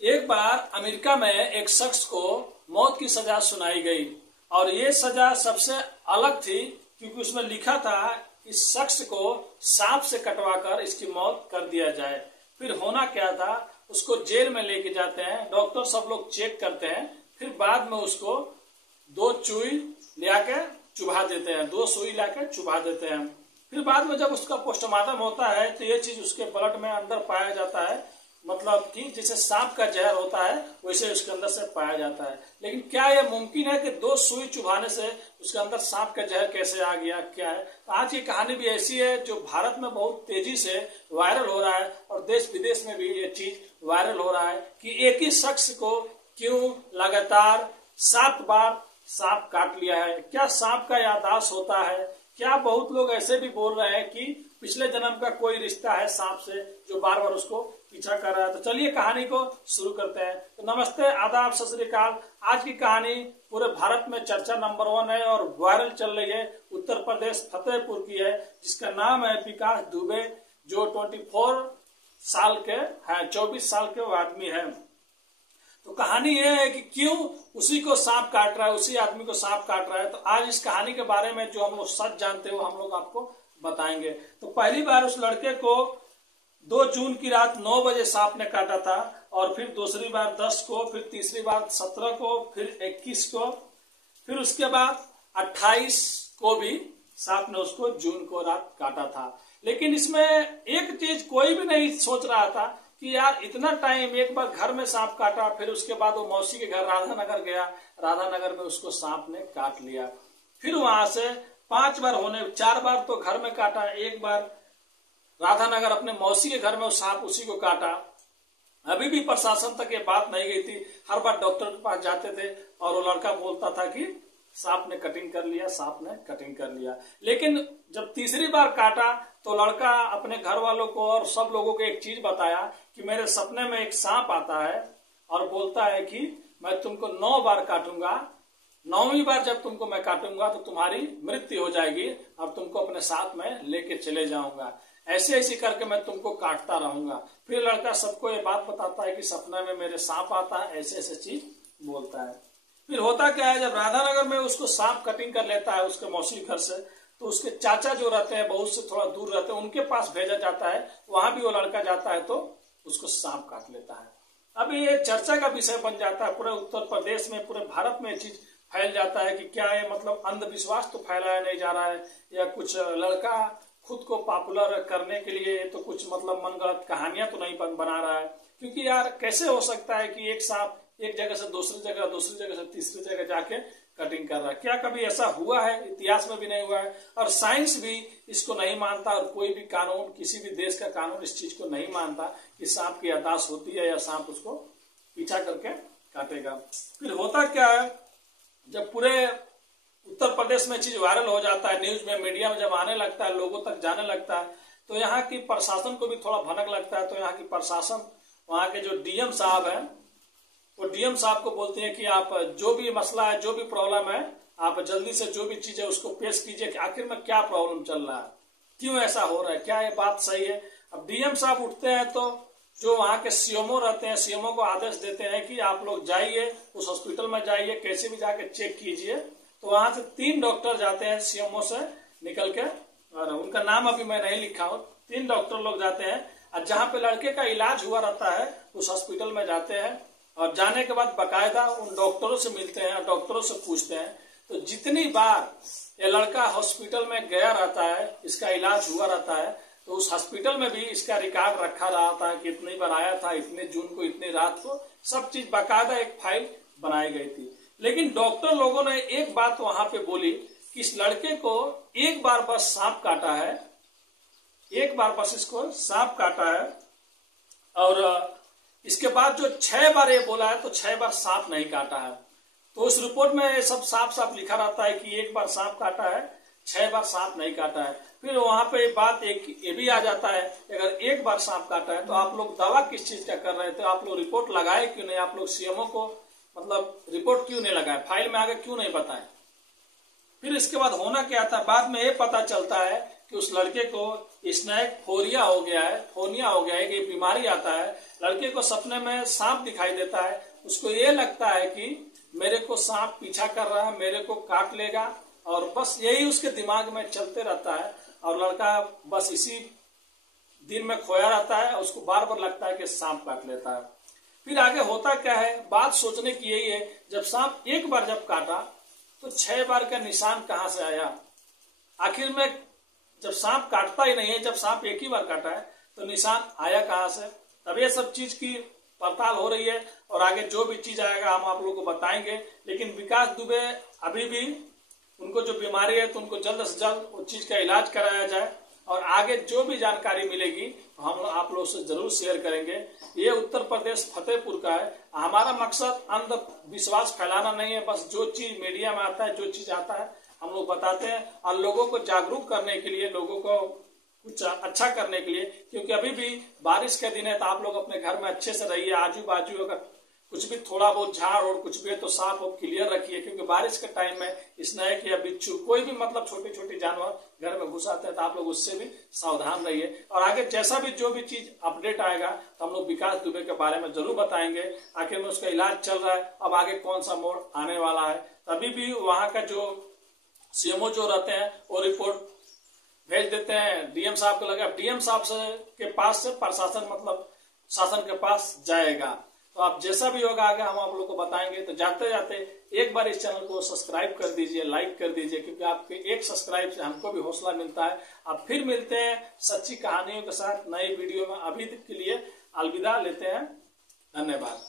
एक बार अमेरिका में एक शख्स को मौत की सजा सुनाई गई और ये सजा सबसे अलग थी क्योंकि उसमें लिखा था इस शख्स को सांप से कटवाकर इसकी मौत कर दिया जाए। फिर होना क्या था, उसको जेल में लेके जाते हैं, डॉक्टर सब लोग चेक करते हैं, फिर बाद में उसको 2 सुई लाके चुभा देते हैं, 2 सुई लाके चुभा देते हैं। फिर बाद में जब उसका पोस्टमार्टम होता है तो ये चीज उसके ब्लड में अंदर पाया जाता है, मतलब कि जैसे सांप का जहर होता है वैसे उसके अंदर से पाया जाता है। लेकिन क्या यह मुमकिन है कि 2 सुई चुभाने से उसके अंदर सांप का जहर कैसे आ गया, क्या है? तो आज की कहानी भी ऐसी है जो भारत में बहुत तेजी से वायरल हो रहा है और देश विदेश में भी ये चीज वायरल हो रहा है कि एक ही शख्स को क्यों लगातार 7 बार सांप काट लिया है। क्या सांप का याददाश्त होता है? क्या बहुत लोग ऐसे भी बोल रहे हैं कि पिछले जन्म का कोई रिश्ता है सांप से जो बार बार उसको पीछा कर रहा है। तो चलिए कहानी को शुरू करते हैं। तो नमस्ते, आदाब, सत श्री अकाल। आज की कहानी पूरे भारत में चर्चा नंबर 1 है और वायरल चल रही है। उत्तर प्रदेश फतेहपुर की है जिसका नाम है विकास दुबे, जो 24 साल के है, 24 साल के वो आदमी है। तो कहानी यह है कि क्यों उसी को सांप काट रहा है, उसी आदमी को सांप काट रहा है। तो आज इस कहानी के बारे में जो हम लोग सच जानते हो हम लोग आपको बताएंगे। तो पहली बार उस लड़के को 2 जून की रात 9 बजे सांप ने काटा था और फिर दूसरी बार 10 को, फिर तीसरी बार 17 को, फिर 21 को, फिर उसके बाद 28 को भी सांप ने उसको जून को रात काटा था। लेकिन इसमें एक चीज कोई भी नहीं सोच रहा था कि यार इतना टाइम, एक बार घर में सांप काटा, फिर उसके बाद वो मौसी के घर राधानगर गया, राधानगर में उसको सांप ने काट लिया। फिर वहां से 4 बार तो घर में काटा, एक बार राधानगर अपने मौसी के घर में सांप उसी को काटा। अभी भी प्रशासन तक ये बात नहीं गई थी। हर बार डॉक्टर के पास जाते थे और वो लड़का बोलता था कि सांप ने कटिंग कर लिया, सांप ने कटिंग कर लिया। लेकिन जब तीसरी बार काटा तो लड़का अपने घर वालों को और सब लोगों को एक चीज बताया कि मेरे सपने में एक सांप आता है और बोलता है कि मैं तुमको 9 बार काटूंगा, 9वीं बार जब तुमको मैं काटूंगा तो तुम्हारी मृत्यु हो जाएगी और तुमको अपने साथ में लेके चले जाऊंगा। ऐसे ऐसे करके मैं तुमको काटता रहूंगा। फिर लड़का सबको ये बात बताता है कि सपने में मेरे सांप आता है, ऐसे ऐसे चीज बोलता है। फिर होता क्या है, जब राधानगर में उसको सांप कटिंग कर लेता है उसके मौसी घर से, तो उसके चाचा जो रहते हैं बहुत से थोड़ा दूर रहते हैं, उनके पास भेजा जाता है। वहां भी वो लड़का जाता है तो उसको सांप काट लेता है। अब ये चर्चा का विषय बन जाता है पूरे उत्तर प्रदेश में, पूरे भारत में ये चीज फैल जाता है कि क्या ये मतलब अंधविश्वास तो फैलाया नहीं जा रहा है या कुछ लड़का खुद को पॉपुलर करने के लिए तो कुछ मतलब मनगढ़ंत कहानियां तो नहीं बना रहा है। क्योंकि यार कैसे हो सकता है कि एक सांप एक जगह से दूसरी जगह, दूसरी जगह से तीसरी जगह जाके कटिंग कर रहा है? क्या कभी ऐसा हुआ है? इतिहास में भी नहीं हुआ है और साइंस भी इसको नहीं मानता और कोई भी कानून, किसी भी देश का कानून इस चीज को नहीं मानता कि सांप की याददाश्त होती है या सांप उसको पीछा करके काटेगा। फिर होता क्या है, जब पूरे उत्तर प्रदेश में चीज वायरल हो जाता है, न्यूज में, मीडिया में जब आने लगता है, लोगों तक जाने लगता है, तो यहाँ की प्रशासन को भी थोड़ा भनक लगता है। तो यहाँ की प्रशासन, वहाँ के जो डीएम साहब है, वो डीएम साहब को बोलते हैं कि आप जो भी मसला है, जो भी प्रॉब्लम है, आप जल्दी से जो भी चीज है उसको पेश कीजिए कि आखिर में क्या प्रॉब्लम चल रहा है, क्यों ऐसा हो रहा है, क्या ये बात सही है। अब डीएम साहब उठते हैं तो जो वहाँ के सीएमओ रहते हैं, सीएमओ को आदेश देते हैं कि आप लोग जाइए, उस हॉस्पिटल में जाइए, कैसे भी जाके चेक कीजिए। तो वहां से 3 डॉक्टर जाते हैं सीएमओ से निकल के, और उनका नाम अभी मैं नहीं लिखा हूँ। 3 डॉक्टर लोग जाते हैं और जहाँ पे लड़के का इलाज हुआ रहता है उस हॉस्पिटल में जाते हैं और जाने के बाद बाकायदा उन डॉक्टरों से मिलते हैं और डॉक्टरों से पूछते हैं। तो जितनी बार ये लड़का हॉस्पिटल में गया रहता है, इसका इलाज हुआ रहता है, तो उस हॉस्पिटल में भी इसका रिकॉर्ड रखा रहता है कि इतनी बार आया था, इतने जून को, इतनी रात को, सब चीज बाकायदा एक फाइल बनाई गई थी। लेकिन डॉक्टर लोगों ने एक बात वहां पे बोली कि इस लड़के को एक बार बस सांप काटा है, एक बार बस इसको सांप काटा है और इसके बाद जो 6 बार ये बोला है तो 6 बार सांप नहीं काटा है। तो उस रिपोर्ट में ये सब साफ साफ लिखा रहता है कि एक बार सांप काटा है, 6 बार सांप नहीं काटा है। फिर वहां पे बात एक ये भी आ जाता है, अगर एक बार सांप काटा है तो आप लोग दवा किस चीज का कर रहे थे, आप लोग रिपोर्ट लगाए क्यों नहीं, आप लोग सीएमओ को मतलब रिपोर्ट क्यों नहीं लगाए, फाइल में आगे क्यों नहीं बताए। फिर इसके बाद होना क्या था, बाद में ये पता चलता है कि उस लड़के को स्नेक फोरिया हो गया है, फोनिया हो गया है, कि बीमारी आता है। लड़के को सपने में सांप दिखाई देता है, उसको ये लगता है कि मेरे को सांप पीछा कर रहा है, मेरे को काट लेगा, और बस यही उसके दिमाग में चलते रहता है। और लड़का बस इसी दिन में खोया रहता है, उसको बार बार लगता है कि सांप काट लेता है। फिर आगे होता क्या है, बात सोचने की यही है, जब सांप एक बार जब काटा तो 6 बार का निशान कहां से आया। आखिर में जब सांप काटता ही नहीं है, जब सांप एक ही बार काटा है तो निशान आया कहां से। तब ये सब चीज की पड़ताल हो रही है, और आगे जो भी चीज आएगा हम आप लोगों को बताएंगे। लेकिन विकास दुबे अभी भी, उनको जो बीमारी है तो उनको जल्द से जल्द उस चीज का इलाज कराया जाए, और आगे जो भी जानकारी मिलेगी हम आप लोगों से जरूर शेयर करेंगे। ये उत्तर प्रदेश फतेहपुर का है। हमारा मकसद अंधविश्वास फैलाना नहीं है, बस जो चीज मीडिया में आता है, जो चीज आता है हम लोग बताते हैं, और लोगों को जागरूक करने के लिए, लोगों को कुछ अच्छा करने के लिए। क्योंकि अभी भी बारिश के दिन है, तो आप लोग अपने घर में अच्छे से रहिए। आजू बाजू अगर कुछ भी थोड़ा बहुत झाड़ और कुछ भी है तो साफ और क्लियर रखिए, क्योंकि बारिश के टाइम में स्नेक या बिच्छू कोई भी मतलब छोटे छोटे जानवर घर में घुस आते हैं, तो आप लोग उससे भी सावधान रहिए। और आगे जैसा भी जो भी चीज अपडेट आएगा तो हम लोग विकास दुबे के बारे में जरूर बताएंगे। आखिर में उसका इलाज चल रहा है, अब आगे कौन सा मोड़ आने वाला है। तभी भी वहां का जो सीएमओ जो रहते हैं वो रिपोर्ट भेज देते हैं डीएम साहब को लगा, डीएम साहब के पास से प्रशासन मतलब शासन के पास जाएगा। तो आप जैसा भी होगा आगे हम आप लोग को बताएंगे। तो जाते जाते एक बार इस चैनल को सब्सक्राइब कर दीजिए, लाइक कर दीजिए, क्योंकि आपके एक सब्सक्राइब से हमको भी हौसला मिलता है। अब फिर मिलते हैं सच्ची कहानियों के साथ नई वीडियो में। अभी तक के लिए अलविदा लेते हैं, धन्यवाद।